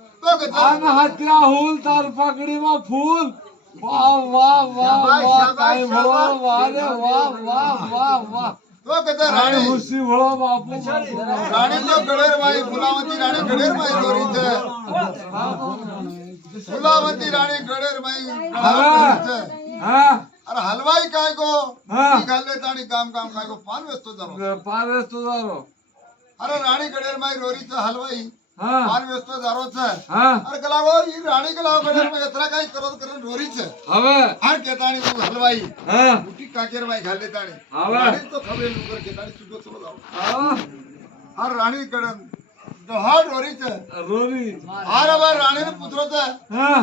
हात्या हुल तार पकड़ी में फूल वाह वाह वाह वाह काय भलो वाह रे वाह वाह वाह वाह तो कहता राणी खुशी भलो बापू राणी तो गडेर बाई फुलावती राणी गडेर बाई दोरी छे फुलावती राणी गडेर बाई हां अरे हलवाई काय को हाँ। घाले ताणी काम काम काय को पान वेचतो जारो पान वेचतो जारो अरे राणी गडेर बाई रोरीचा हलवाई हाँ पान वेचतो जारो छे हाँ अरे कलागो ई राणी कलागो गडेर बाई एतरा काय करत करत रोरी छे हवे हर केताणी तू हलवाई हाँ उठी काकेर बाई घाले ताणी हवे राणी तो खबे लुकर केताणी सुगो चलो जाओ हाँ हर राणी गडन दहाड रोरी छे रोरी अरे बाई राणी ने पुत्र छे हाँ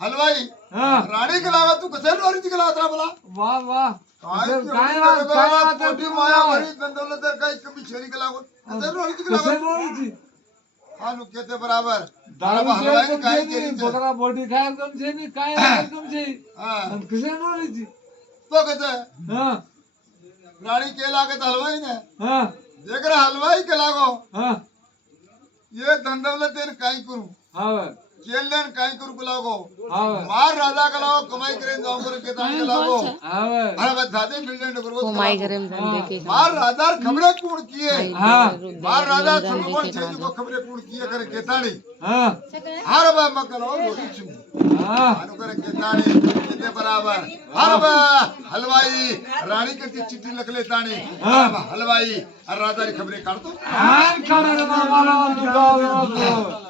हलवाई हाँ राणी के लावा तू कसे रोरीची केला अतरा बोला वाह वाह काय पोटी माया भरी दंदौलत काय कमी शरी के लावा कसे रोरीची कसे केला रोरीची हानु केते बराबर दारू हलवाई कम काय छे केली नी बकरा बोटी खाय कम छे नी काय कम छे हां आणि कसे रोरीची तो कसे हाँ राणी के लागत हलवाई ने हाँ जेकर हलवाई के लागो हाँ ये दंदौलत काय करू हाँ जेलन काय करू लागो हाव मार राजा का लागो कमाई करेन जाऊं करे केतानी का लागो हाव अरे बस दादे बिल्डिंग बरोबर कमाई करें धंधे के मार राजा खबरे कौन किए हाँ मार राजा सब कौन छे जो खबरे कौन किए करे केतानी हाँ हर बा मकलो बोली छु हाँ आनु करे केतानी कितने बराबर हर बा हलवाई रानी के चिट्ठी लिख ले तानी हलवाई और राजा री खबरे काट दो हाँ करे मामा दुकान